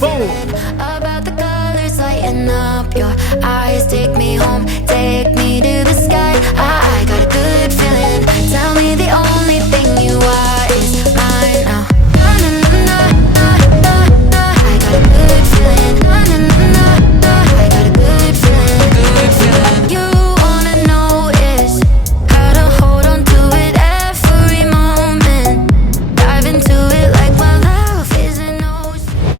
Boom. About the colors lighting up your eyes. Take me home, take me